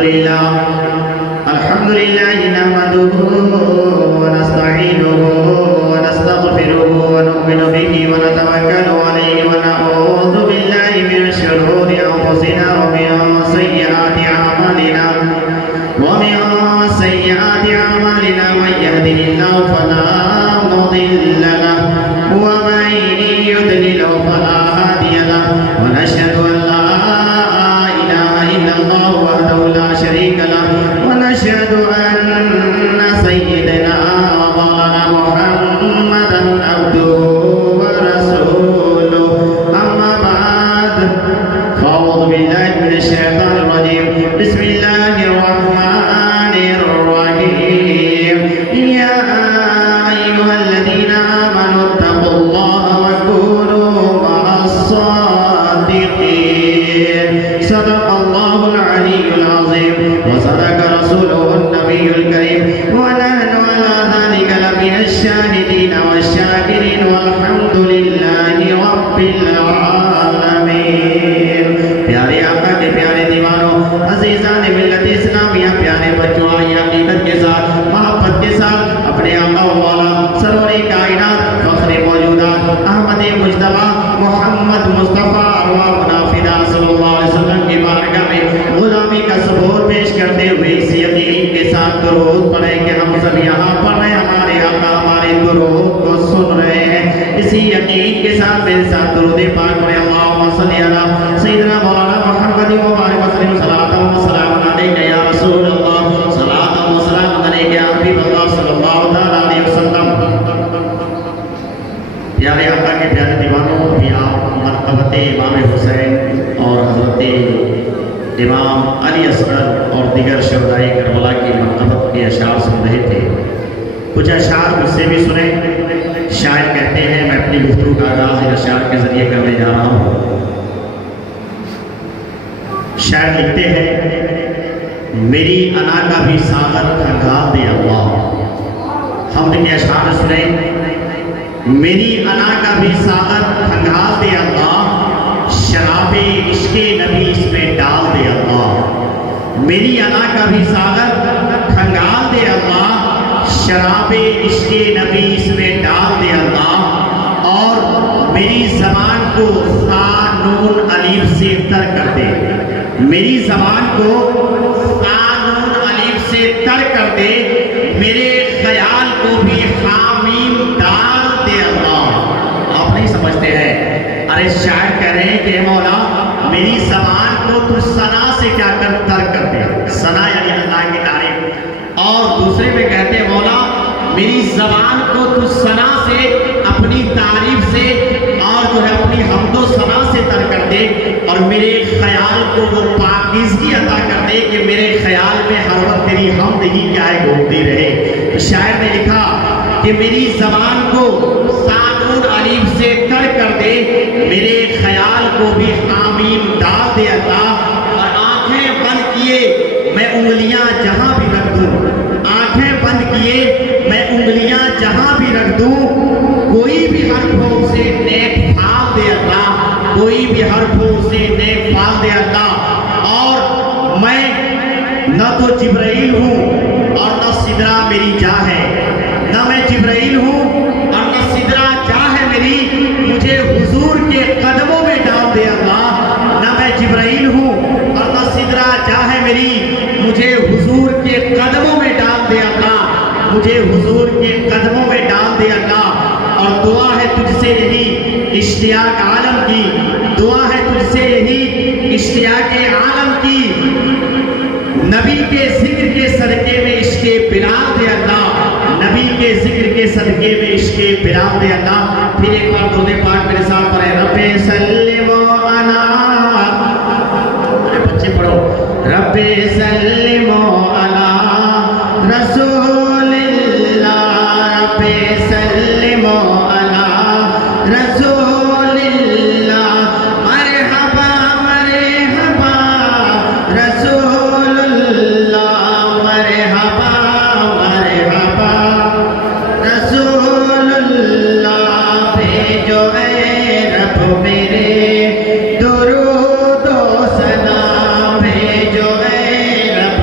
الحمد لله نحمده ونستعينه ونستغفره ونؤمن به ونتوكل عليه ونعوذ بالله من شرور أنفسنا ومن سيئات أعمالنا من يهده الله فلا مضل له ومن يضلل فلا هادي له ونشهد أن لا إله إلا الله وحده لا شريك له ونشهد أن سيدنا مولانا محمدا عبده ورسوله أما بعد فأعوذ بالله من الشيطان الرجيم بسم الله الرحمن الرحيم يا أيها الذين آمنوا اتقوا الله وكونوا مع الصادقين صدق الله العلي العظيم وصدق رسوله النبي الكريم ونحن على ذلك لمن الشاهدين والشاكرين والحمد لله رب العالمين. پیارے آقا کے پیارے دیوانوں، عزیزان ملت اسلامیہ، پیارے بچوں، آئیے عقیدت کے ساتھ، محبت کے ساتھ اپنے آقا و مولا سرور کائنات فخر موجودات احمد مجتبی محمد مصطفیٰ ارواح منافدہ صلی اللہ علیہ وسلم کی بارگاہ میں غلامی کا ثبوت پیش کرتے ہوئے اس یقین کے ساتھ درود پڑھیں کہ ہم سب یہاں پڑھ رہے ہیں، ہمارے آقا ہمارے درود کو سن رہے ہیں. اسی یقین کے ساتھ میرے ساتھ درود پاک پڑھیں. اللہم صلی علی سیدنا مولانا محمد وبارک وسلم صلاۃ و سلام علیک یا رسول اللہ، صلاۃ و سلام علیک یا حبیب اللہ صلی اللہ علیہ وسلم. پیارے آقا کے پیارے دیوانوں، بھی آپ مرتبت امام حسین اور حضرت امام علی اصغر اور دیگر شہدائے کربلا کی مرتبت کے اشعار سن رہے تھے. کچھ اشعار مجھ سے بھی سنیں. شاعر کہتے ہیں، میں اپنی گفتگو کا آغاز ان اشعار کے ذریعے کرنے جا رہا ہوں. شاعر لکھتے ہیں، میری انا کا بھی ساغر کھنگال دے اللہ. حمد کے اشعار سنیں. میری انا کا بھی ساغر کھنگال دے اللہ، شراب عشق نبی اس میں ڈال دے اللہ. میری انا کا بھی ساغر کھنگال دے اللہ، شراب عشق نبی اس میں ڈال دے اللہ. اور میری زبان کو سا نون الف سے تر کر دے. میری زبان کو سا نون الف سے تر کر دے. میرے خیال کو بھی حامیم ڈال دے اللہ. آپ نہیں سمجھتے ہیں. ارے شاعر کہہ رہے ہیں کہ اے مولا میری زبان کو تو ثنا سے کیا کر تر کر دے. ثنا یعنی اللہ کی تعریف. اور دوسرے میں کہتے ہیں مولا میری زبان کو تو ثنا سے، اپنی تعریف سے اور جو ہے اپنی حمد و ثنا سے تر کر دے. اور میرے خیال کو وہ پاکیزگی عطا کر دے کہ میرے خیال میں ہر وقت تیری حمد ہی کیا ہے گھومتی رہے. شاعر نے لکھا کہ میری زبان کو سانون الف سے تر کر دے، میرے خیال کو بھی حامیم ڈال دے اللہ. اور آنکھیں بند کیے میں انگلیاں جہاں بھی رکھ دوں. آنکھیں بند کیے میں انگلیاں جہاں بھی رکھ دوں. کوئی بھی حرفوں سے نیک پھال دے اللہ. کوئی بھی حرفوں سے نیک پھال دے اللہ. اور میں نہ تو جبرائیل ہوں اور نہ سدرہ میری جاہ ہے. نہ میں جبرائیل ہوں اور نہ سدرہ جاہ ہے میری. مجھے حضور کے قدموں میں ڈال دے اللہ. نہ میں جبرائیل ہوں اور نہ سدرہ جاہ ہے میری. مجھے حضور کے قدموں میں ڈال دے اللہ. مجھے حضور کے قدموں میں ڈال دے اللہ. اور دعا ہے تجھ سے یہی اشتیاق عالم کی. دعا ہے تجھ سے یہی اشتیاق عالم کی. نبی کے ذکر کے صدقے میں عشق بلال دے اللہ. نبی کے ذکر کے صدقے میں عشق بلال دے اللہ. پھر ایک بار درود پاک میرے ساتھ پڑھیں. رب سلم علی، بچے پڑھو. رب سلم علی رسول اللہ. رب سلم علی رسول اللہ. مرحبا مرحبا رسول اللہ. مرحبا مرحبا رسول اللہ. بھیجو اے رب میرے درود و سلام. بھیجو اے رب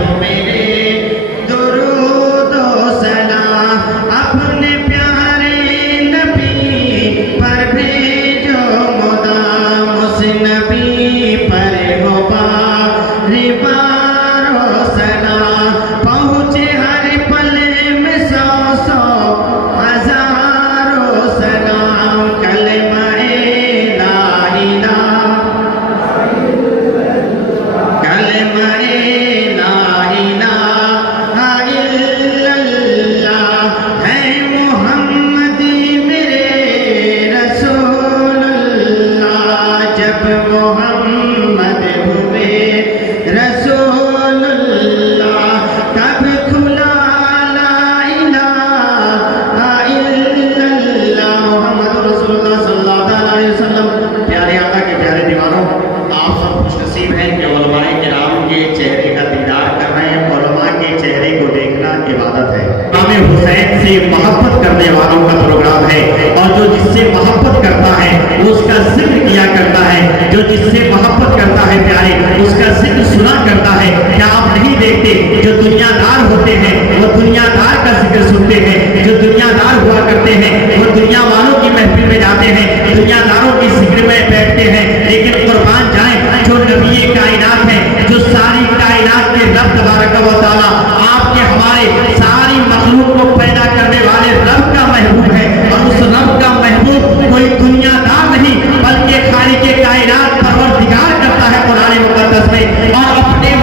عبادت ہے. امام حسین سے محبت کرنے والوں کا پروگرام ہے, اور جو جس سے محبت کرتا ہے وہ اس کا ذکر کیا کرتا ہے, جو جس سے محبت کرتا ہے پیارے اس کا ذکر سنا کرتا ہے. کیا آپ نہیں دیکھتے جو دنیا دار ہوتے ہیں وہ دنیا دار کا ذکر سنتے ہیں, جو دنیا دار ہوا کرتے ہیں وہ دنیا والوں کی محفل میں جاتے ہیں, دنیا داروں کی ذکر میں بیٹھتے ہیں. لیکن قربان جائیں جو نبی کائنات ہے, جو ساری کائنات کے رب تبارک و تعالیٰ آپ کے ہمارے ساری مخلوق کو پیدا کرنے والے رب کا محبوب ہے, اور اس رب کا محبوب کوئی دنیا دار نہیں بلکہ خالق کائنات پروردگار کرتا ہے قرآن مقدس میں. اور اپنے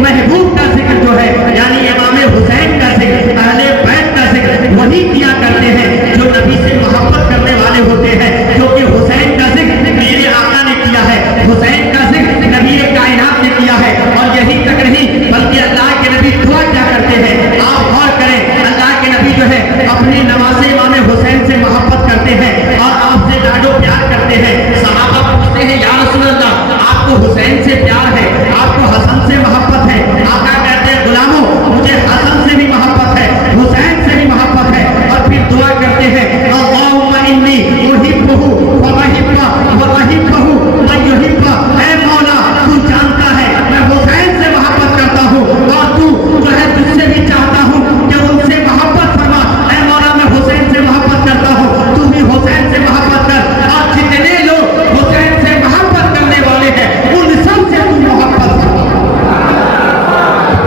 محبوب کا ذکر جو ہے یعنی امام حسین کا ذکر, اہل بیت کا ذکر وہی کیا کرتے ہیں جو نبی سے محبت کرنے والے ہوتے ہیں, کیونکہ حسین کا ذکر میرے آقا نے کیا ہے, حسین کا ذکر نبی کائنات نے کیا ہے. اور یہی تک نہیں بلکہ اللہ کے نبی دعا کیا کرتے ہیں, آپ غور کریں, اللہ کے نبی جو ہے اپنے نواز امام حسین سے محبت کرتے ہیں اور آپ سے لاڈو پیار کرتے ہیں. صحابہ پوچھتے ہیں یا رسول اللہ آپ کو حسین سے پیار ہے, آپ کو حسن سے محبت ہے. آقا کہتے ہیں غلاموں مجھے حسن سے بھی محبت ہے, حسین سے بھی محبت ہے. اور پھر دعا کرتے ہیں اللہم انی احبہ وأحبہ وأحبہ من یحبہ, اے مولا تو جانتا ہے میں حسین سے محبت کرتا ہوں اور تو جو ہے تجھ سے بھی چاہتا ہوں کہ ان سے محبت فرما. اے مولا میں حسین سے محبت کرتا ہوں, تو بھی حسین سے محبت کر, اور جتنے لوگ حسین سے محبت کرنے والے ہیں ان سب سے تو محبت فرما.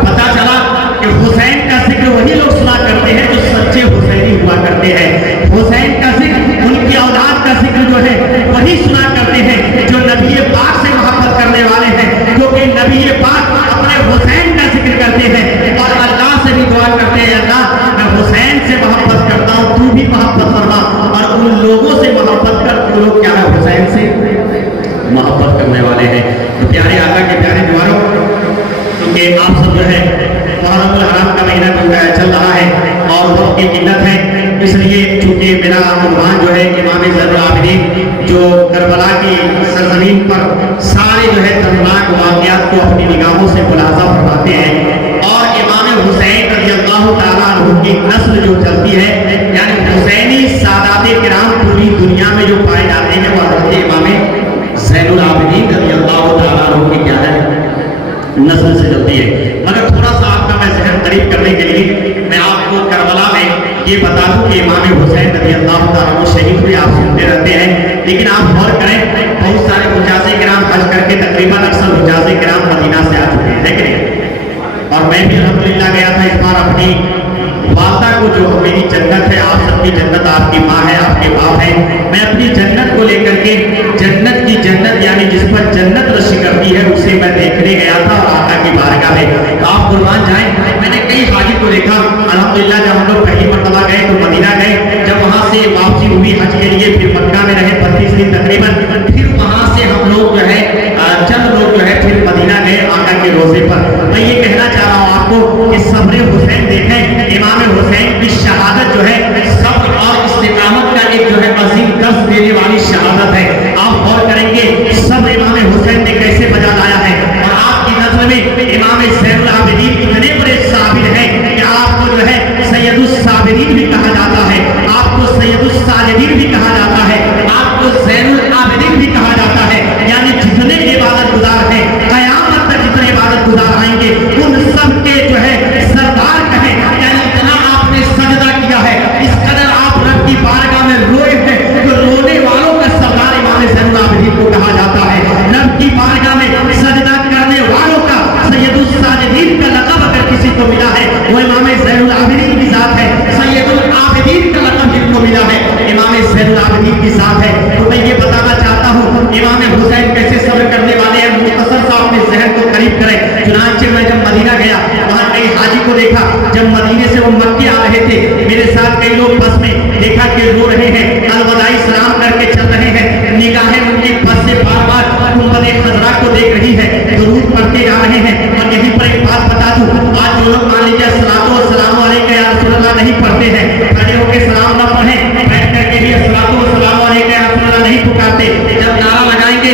پتا چلا کہ حسین کا ذکر وہی لوگ سنا کرتے ہیں جو سچے حسینی ہوا کرتے ہیں. حسین کا ذکر ان کی اولاد کا ذکر جو ہے وہی سنا کرتے ہیں جو نبی پاک سے محبت کرنے والے ہیں, کیونکہ نبی پاک اپنے حسین کا ذکر کرتے ہیں اور اللہ سے بھی دعا کرتے ہیں اللہ میں حسین سے محبت کرتا ہوں تو بھی محبت فرما. اور ان لوگوں سے محبت کر جو لوگ کیا ہے حسین سے محبت کرنے والے ہیں. تو پیارے آقا کے پیارے پیاروں, کیونکہ آپ سب جو ہے محرم الحرام کا مہینہ چل رہا ہے اور وقت کی قلت ہے, اس لیے چونکہ میرا عنوان جو ہے امام زین العابدین جو کربلا کی سرزمین پر سارے جو ہے دردناک واقعات کو اپنی نگاہوں سے ملاحظہ فرماتے ہیں, اور امام حسین رضی اللہ تعالیٰ عنہ کی نسل جو چلتی ہے یعنی حسینی سادات کرام پوری دنیا میں جو پائے جاتے ہیں وہ حضرت امام زین العابدین رضی اللہ تعالیٰ عنہ کی کیا ہے نسل سے چلتی ہے. مگر تھوڑا سا آپ کا میں ذہن قریب کرنے کے لیے میں آپ کو کربلا میں یہ بتا دوں کہ امام حسین رضی اللہ تعالیٰ عنہ شہید ہوئے, آپ سنتے رہتے ہیں, لیکن آپ غور کریں بہت سارے حجاز کرام حج کر کے تقریباً اکثر حجاز کرام مدینہ سے آ چکے ہیں کہ نہیں. اور میں بھی الحمدللہ گیا تھا اس بار اپنی والدہ کو, جو میری جنت ہے, آپ سب کی جنت, آپ کی ماں ہے, آپ کے باپ ہے, میں اپنی جنت کو لے کر کے جنت کی جنت یعنی جس پر جنت رشی کرتی ہے اسے میں دیکھنے گیا تھا اور آقا کی بارگاہ میں. آپ قربان جائیں, میں نے کئی حاجی کو دیکھا الحمدللہ. جب ہم لوگ پہلی مرتبہ گئے تو مدینہ گئے, جب وہاں سے واپسی ہوئی حج کے لیے پھر مکہ میں رہے 32 دن تقریباً, پھر وہاں سے ہم لوگ جو ہے چند لوگ جو ہے پھر مدینہ گئے آقا کے روزے پر. میں یہ کہنا چاہ رہا ہوں آپ کو کہ صبر حسین دیکھیں, امام حسین کی شہادت جو ہے صبر اور استقامت کا ایک جو ہے عظیم درس دینے والی شہادت ہے. آپ غور کریں گے صبر امام حسین نے کیسے بجا لایا ہے, اور آپ کی نظر میں امام زین العابدین اتنے بڑے صابر ہیں کہ آپ کو جو ہے سید الصابرین بھی کہا جاتا ہے, آپ کو سید الساجدین بھی کہا جاتا ہے, آپ کو زین العابدین بھی کہا جاتا ہے. یعنی جتنے عبادت گزار ہیں قیامت تک جتنے عبادت گزار آئیں گے ان سب کے جو ہے سردار کہیں, یعنی اتنا آپ نے سجدہ کیا ہے, اس قدر آپ رب کی بارگاہ میں روئے ہیں, تو رونے والوں کا سردار امام زین العابدین کو کہا جاتا ہے. رب کی بارگاہ میں سجدہ کرنے والوں کا سید الساجدین کا لقب اگر کسی کو ملا ہے وہ امام زین العابدین کی ذات ہے. سید العابدین کا لقب جن کو ملا ہے امام زین العابدین کی ذات ہے. تو میں یہ بتانا چاہتا ہوں امام حسین کیسے صبر کرنے والے ہیں, مختصر سا اپنے ذہن کو قریب کریں. چنانچہ میں جب مدینہ گیا وہاں کئی حاجی کو دیکھا, جب مدینے سے وہ مکے آ رہے تھے میرے ساتھ کئی لوگ بس میں دیکھا کہ رو رہے ہیں, الوداعی سلام کر کے چل رہے ہیں, نگاہیں ان کی بس سے بار بار گنبد خضرا کو دیکھ رہی ہے, درود پڑھتے جا رہے ہیں. اور یہیں پر ایک بات بتا دوں, آج جو لوگ مان لیجیے الصلاۃ والسلام علیکہ یا رسول اللہ نہیں پڑھتے ہیں, کھڑے ہو کے سلام نہ پڑھیں, بیٹھ کر کے بھی الصلاۃ والسلام علیکہ یا رسول اللہ نہیں پکارتے, جب نعرہ لگائیں گے